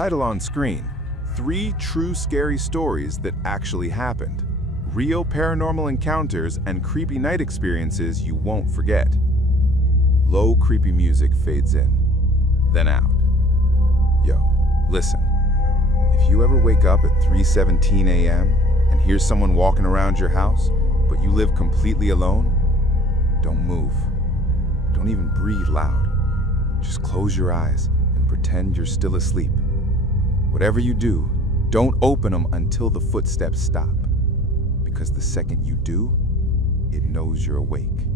Title on screen: 3 true scary stories that actually happened. Real paranormal encounters and creepy night experiences you won't forget. Low creepy music fades in, then out. Yo, listen. If you ever wake up at 3:17 a.m. and hear someone walking around your house, but you live completely alone, don't move. Don't even breathe loud. Just close your eyes and pretend you're still asleep. Whatever you do, don't open them until the footsteps stop. Because the second you do, it knows you're awake.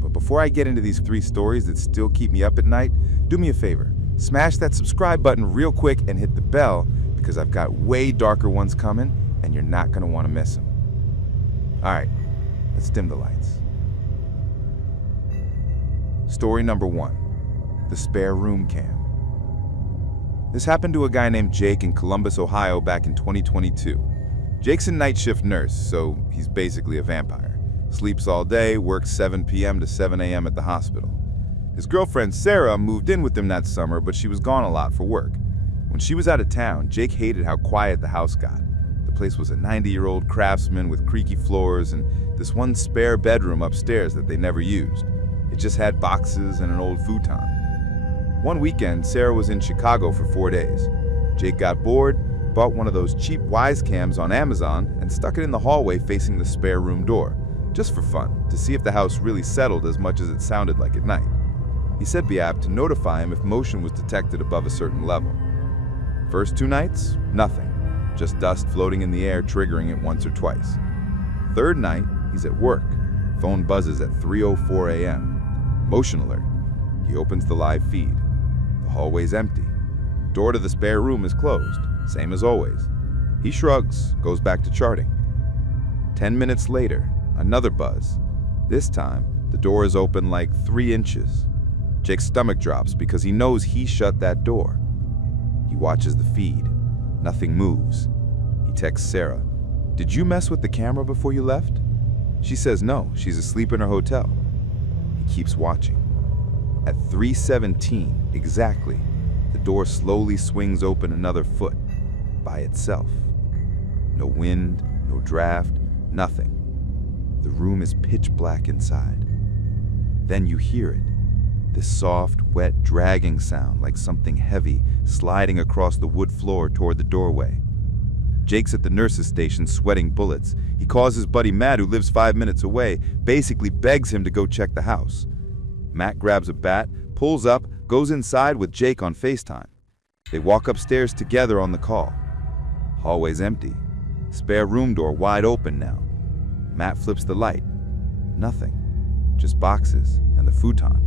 But before I get into these 3 stories that still keep me up at night, do me a favor. Smash that subscribe button real quick and hit the bell, because I've got way darker ones coming and you're not gonna wanna miss them. All right, let's dim the lights. Story number 1, the spare room cam. This happened to a guy named Jake in Columbus, Ohio back in 2022. Jake's a night shift nurse, so he's basically a vampire. Sleeps all day, works 7 p.m. to 7 a.m. at the hospital. His girlfriend Sarah moved in with him that summer, but she was gone a lot for work. When she was out of town, Jake hated how quiet the house got. The place was a 90-year-old craftsman with creaky floors and this one spare bedroom upstairs that they never used. It just had boxes and an old futon. One weekend, Sarah was in Chicago for 4 days. Jake got bored, bought one of those cheap Wise cams on Amazon, and stuck it in the hallway facing the spare room door, just for fun, to see if the house really settled as much as it sounded like at night. He set the app to notify him if motion was detected above a certain level. First 2 nights, nothing, just dust floating in the air triggering it once or twice. Third night, he's at work. Phone buzzes at 3:04 a.m. Motion alert. He opens the live feed. The hallway's empty. Door to the spare room is closed, same as always. He shrugs, goes back to charting. 10 minutes later, another buzz. This time, the door is open like 3 inches. Jake's stomach drops because he knows he shut that door. He watches the feed. Nothing moves. He texts Sarah, "Did you mess with the camera before you left?" She says no, she's asleep in her hotel. He keeps watching. At 3:17 exactly, the door slowly swings open another foot, by itself. No wind, no draft, nothing. The room is pitch black inside. Then you hear it, this soft, wet, dragging sound like something heavy sliding across the wood floor toward the doorway. Jake's at the nurse's station sweating bullets. He calls his buddy Matt, who lives 5 minutes away, basically begs him to go check the house. Matt grabs a bat, pulls up, goes inside with Jake on FaceTime. They walk upstairs together on the call. Hallway's empty. Spare room door wide open now. Matt flips the light. Nothing. Just boxes and the futon.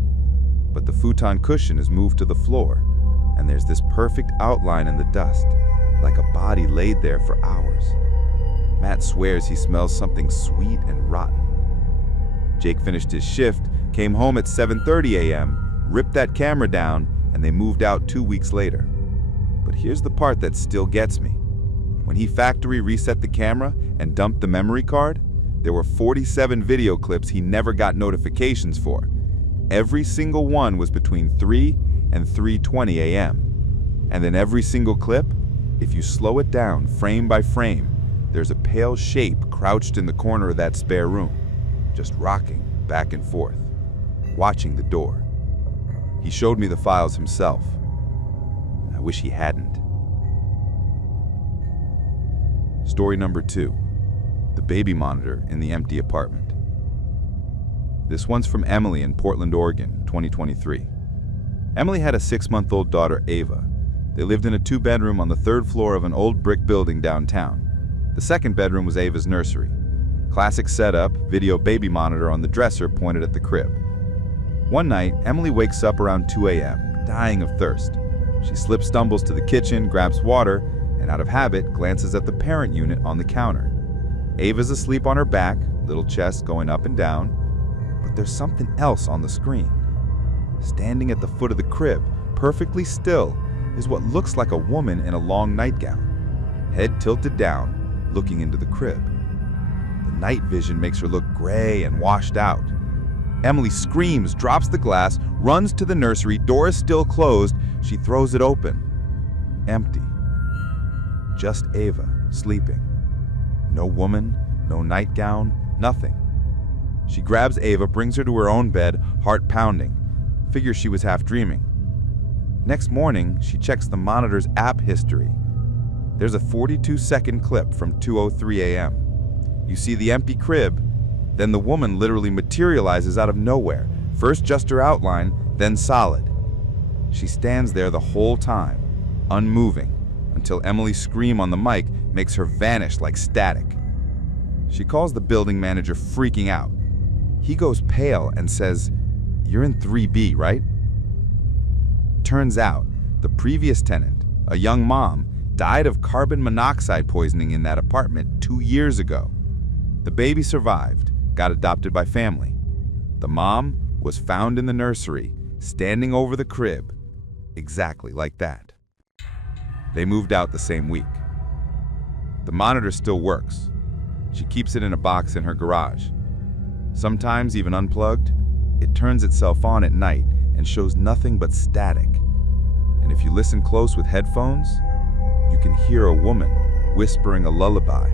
But the futon cushion is moved to the floor, and there's this perfect outline in the dust, like a body laid there for hours. Matt swears he smells something sweet and rotten. Jake finished his shift, came home at 7:30 a.m., ripped that camera down, and they moved out 2 weeks later. But here's the part that still gets me. When he factory reset the camera and dumped the memory card, there were 47 video clips he never got notifications for. Every single one was between 3 and 3:20 a.m. And then every single clip, if you slow it down frame by frame, there's a pale shape crouched in the corner of that spare room, just rocking back and forth, watching the door. He showed me the files himself. I wish he hadn't. Story number 2, the baby monitor in the empty apartment. This one's from Emily in Portland, Oregon, 2023. Emily had a 6-month-old daughter, Ava. They lived in a 2-bedroom on the 3rd floor of an old brick building downtown. The 2nd bedroom was Ava's nursery. Classic setup, video baby monitor on the dresser pointed at the crib. One night, Emily wakes up around 2 a.m., dying of thirst. She stumbles to the kitchen, grabs water, and out of habit, glances at the parent unit on the counter. Ava's asleep on her back, little chest going up and down, but there's something else on the screen. Standing at the foot of the crib, perfectly still, is what looks like a woman in a long nightgown, head tilted down, looking into the crib. The night vision makes her look gray and washed out. Emily screams, drops the glass, runs to the nursery, door is still closed, she throws it open. Empty. Just Ava, sleeping. No woman, no nightgown, nothing. She grabs Ava, brings her to her own bed, heart pounding. Figures she was half dreaming. Next morning, she checks the monitor's app history. There's a 42-second clip from 2:03 a.m. You see the empty crib, then the woman literally materializes out of nowhere. First just her outline, then solid. She stands there the whole time, unmoving, until Emily's scream on the mic makes her vanish like static. She calls the building manager, freaking out. He goes pale and says, "You're in 3B, right?" Turns out, the previous tenant, a young mom, died of carbon monoxide poisoning in that apartment 2 years ago. The baby survived, got adopted by family. The mom was found in the nursery, standing over the crib, exactly like that. They moved out the same week. The monitor still works. She keeps it in a box in her garage. Sometimes even unplugged, it turns itself on at night and shows nothing but static. And if you listen close with headphones, you can hear a woman whispering a lullaby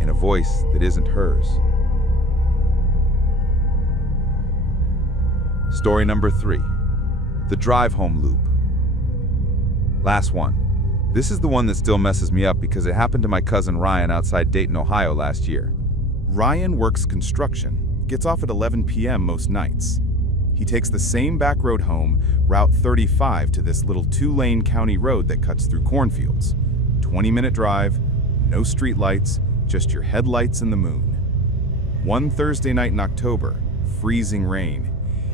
in a voice that isn't hers. Story number 3, the drive home loop. Last one. This is the one that still messes me up because it happened to my cousin Ryan outside Dayton, Ohio last year. Ryan works construction, gets off at 11 p.m. most nights. He takes the same back road home, Route 35, to this little 2-lane county road that cuts through cornfields. 20-minute drive, no street lights, just your headlights and the moon. One Thursday night in October, freezing rain.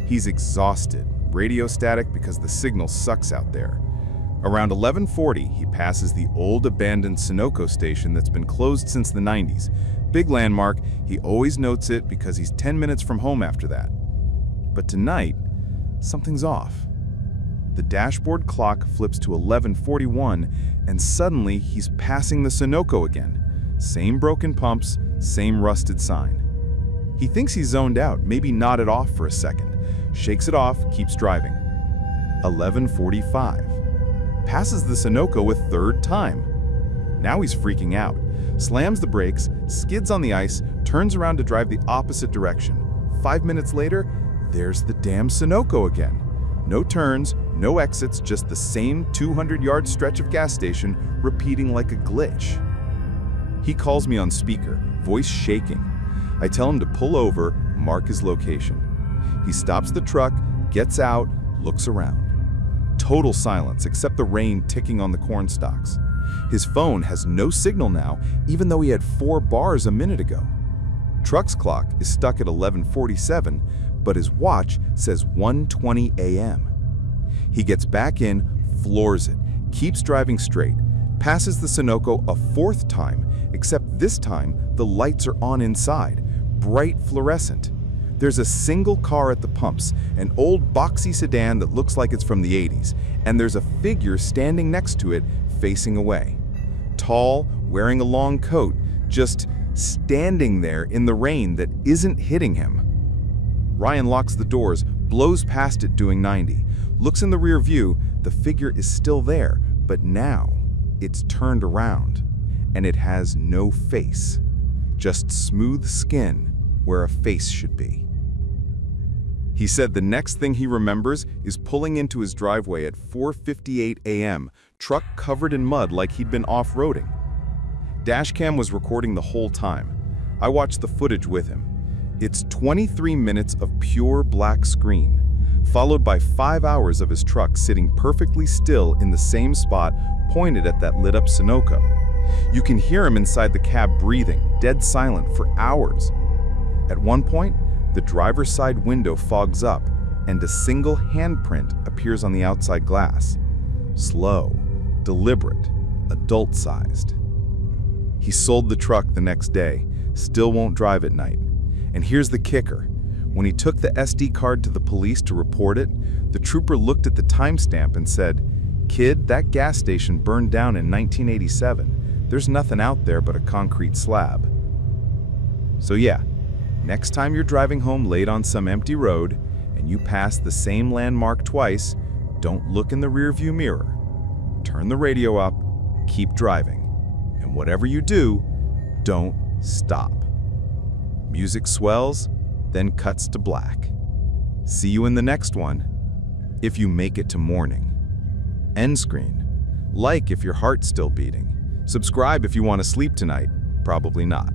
He's exhausted, radio static because the signal sucks out there. Around 11:40, he passes the old abandoned Sunoco station that's been closed since the 90s. Big landmark, he always notes it because he's 10 minutes from home after that. But tonight, something's off. The dashboard clock flips to 11:41, and suddenly he's passing the Sunoco again. Same broken pumps, same rusted sign. He thinks he's zoned out, maybe nodded off for a second. Shakes it off, keeps driving. 11:45. Passes the Sunoco a third time. Now he's freaking out. Slams the brakes, skids on the ice, turns around to drive the opposite direction. 5 minutes later, there's the damn Sunoco again. No turns, no exits, just the same 200-yard stretch of gas station repeating like a glitch. He calls me on speaker, voice shaking. I tell him to pull over, mark his location. He stops the truck, gets out, looks around. Total silence except the rain ticking on the corn stalks. His phone has no signal now, even though he had 4 bars a minute ago. Truck's clock is stuck at 11:47, but his watch says 1:20 a.m. He gets back in, floors it, keeps driving straight, passes the Sunoco a 4th time, except this time the lights are on inside, bright fluorescent. There's a single car at the pumps, an old boxy sedan that looks like it's from the 80s, and there's a figure standing next to it, facing away. Tall, wearing a long coat, just standing there in the rain that isn't hitting him. Ryan locks the doors, blows past it doing 90, looks in the rear view, the figure is still there, but now it's turned around, and it has no face, just smooth skin where a face should be. He said the next thing he remembers is pulling into his driveway at 4:58 a.m., truck covered in mud like he'd been off-roading. Dashcam was recording the whole time. I watched the footage with him. It's 23 minutes of pure black screen, followed by 5 hours of his truck sitting perfectly still in the same spot pointed at that lit-up Sunoco. You can hear him inside the cab breathing, dead silent for hours. At one point, the driver's side window fogs up, and a single handprint appears on the outside glass. Slow, deliberate, adult-sized. He sold the truck the next day, still won't drive at night. And here's the kicker. When he took the SD card to the police to report it, the trooper looked at the timestamp and said, "Kid, that gas station burned down in 1987. There's nothing out there but a concrete slab." So yeah, next time you're driving home late on some empty road and you pass the same landmark twice, don't look in the rearview mirror. turn the radio up, keep driving, and whatever you do, don't stop. Music swells, then cuts to black. See you in the next one, if you make it to morning. End screen. Like if your heart's still beating. Subscribe if you want to sleep tonight. Probably not.